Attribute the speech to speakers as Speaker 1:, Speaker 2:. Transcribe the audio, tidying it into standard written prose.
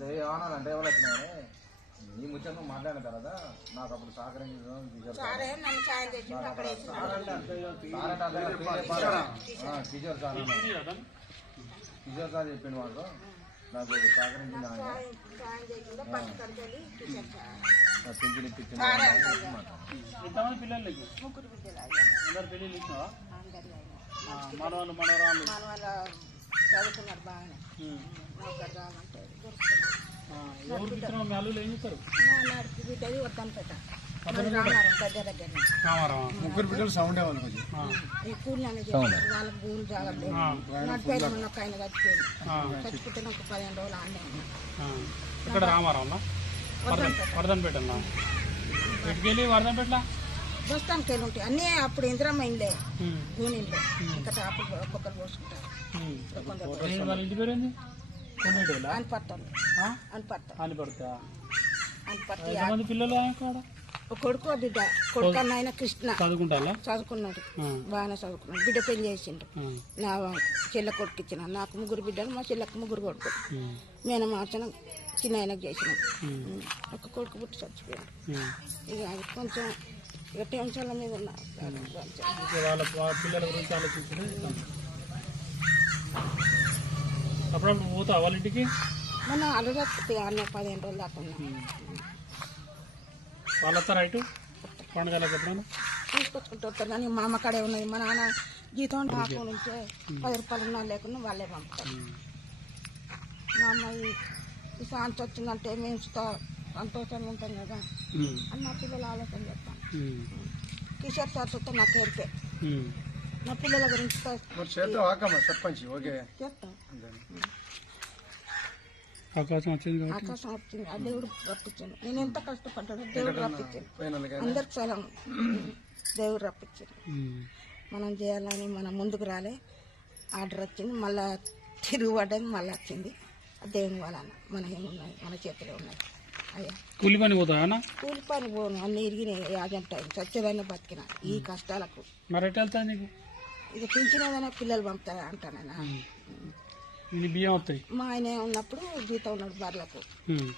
Speaker 1: ఏమన్నానంటే ఎవరు వచ్చినాయని నీ ముచ్చట్లు మాట్లాడిన తర్వాత నాకు అప్పుడు సహకరించడం కిషోర్ సార్ చెప్పిండు వాడు నాకు సహకరించింది పింఛన్ ఇప్పించింది.
Speaker 2: ఎంతమంది పిల్లలు నీకు? అందరు పెళ్ళిళ్ళు ఇచ్చినావా? మనవాళ్ళు మనవరాళ్ళు
Speaker 3: చదువుకున్నారు బాగానే.
Speaker 2: ఎవరికి ఇచ్చినావు? మీ అల్లులు ఏం చేస్తారు?
Speaker 3: బిడ్డది వద్దంపేట రామారం దగ్గర దగ్గర
Speaker 1: ముగ్గురు బిడ్డలు సౌండ్
Speaker 3: ఈ కూలి అనేది వాళ్ళకి భూములు జాగ్రత్త నా పేరు మొన్న ఒక ఆయన చచ్చిపోయింది. చచ్చిపోతే నాకు 15 రోజులు ఆడే
Speaker 2: ఇక్కడ రామారావు వర్ధన్పేట ఎటుకెళ్ళి వర్ధన్పేటలా
Speaker 3: బస్తానికి వెళ్ళి ఉంటాయి అన్నీ. అప్పుడు ఇందిరమ్మ ఇండ్లే నూనె ఇండ్లే ఇంకా టాపులు ఒక్కొక్కరు పోసుకుంటారు.
Speaker 2: ఇంటి పేరు ఏంది?
Speaker 3: అనిపడతాను
Speaker 2: అనిపడతా.
Speaker 3: అనిపడతా
Speaker 2: ఎంతమంది పిల్లలు?
Speaker 3: కొడుకు బిడ్డ. కొడుకు అన్న ఆయన కృష్ణ
Speaker 2: చదువుకుంటా
Speaker 3: చదువుకున్నాడు బాగానే చదువుకున్నాడు. బిడ్డ పెళ్లి చేసిండు. నా చెల్లె కొడుకు ఇచ్చిన. నాకు 3 బిడ్డలు, మా చెల్లెకు 3 కొడుకు. నేను మార్చిన చిన్న ఆయనకు చేసినాం. ఒక కొడుకు పుట్టి చచ్చిపోయాడు. ఇక అది కొంచెం ఇక టెన్షన్ల మీద ఉన్నా.
Speaker 2: వాళ్ళ పిల్లల గురించి ఆలోచించుకుని అప్పుడప్పుడు పోతా వాళ్ళ ఇంటికి.
Speaker 3: మొన్న అల్లుడు అన్న 15 రోజులు దాకా ఉన్నా.
Speaker 2: వాళ్ళు వస్తారా ఇటు పండుగలకు ఎప్పుడైనా?
Speaker 3: తీసుకొచ్చుకుంటూ వస్తారు కానీ మా అమ్మ కాడే ఉన్నది. మా నాన్న జీతం నాకు నుంచే 10 రూపాయలు ఉన్నా లేకుండా వాళ్ళే పంపుతారు. మా అమ్మాయి ఈ శాంతి వచ్చిందంటే మేము సంతోషంగా ఉంటాం కదా అని నా పిల్లలు ఆలోచన చేస్తాను. కిషోర్ సార్ చూస్తే నాకు ఏరికే నా పిల్లల గురించి
Speaker 1: సర్పంచ్
Speaker 3: చేస్తాం.
Speaker 2: అవకాశం వచ్చింది.
Speaker 3: ఆకాశం వచ్చింది. ఆ దేవుడు రప్పించాను. నేను ఎంత కష్టపడ్డాను దేవుడు రప్పించాను. అందరికి సలం దేవుడు రప్పించాను. మనం చేయాలని మనం ముందుకు రాలే. ఆర్డర్ వచ్చింది. మళ్ళా తిరుగుబడ్డది. మళ్ళీ వచ్చింది. దేవుని వలన మన ఏమున్నాయి, మన చేతిలో ఉన్నాయి. అయ్యా
Speaker 2: కూలి పని పోతాయా?
Speaker 3: కూలి పని పోను. అన్ని ఇరిగినాయి. యాజంట చచ్చేదాన్ని బతికిన ఈ కష్టాలకు.
Speaker 2: మరి ఎట్లా వెళ్తాయి నీకు?
Speaker 3: ఇది పెంచినదనే పిల్లలు పంపుతారా అంటానైనా.
Speaker 2: బియ్యం వస్తాయి.
Speaker 3: మా ఆయన ఉన్నప్పుడు జీతం ఉన్నాడు బర్లకు.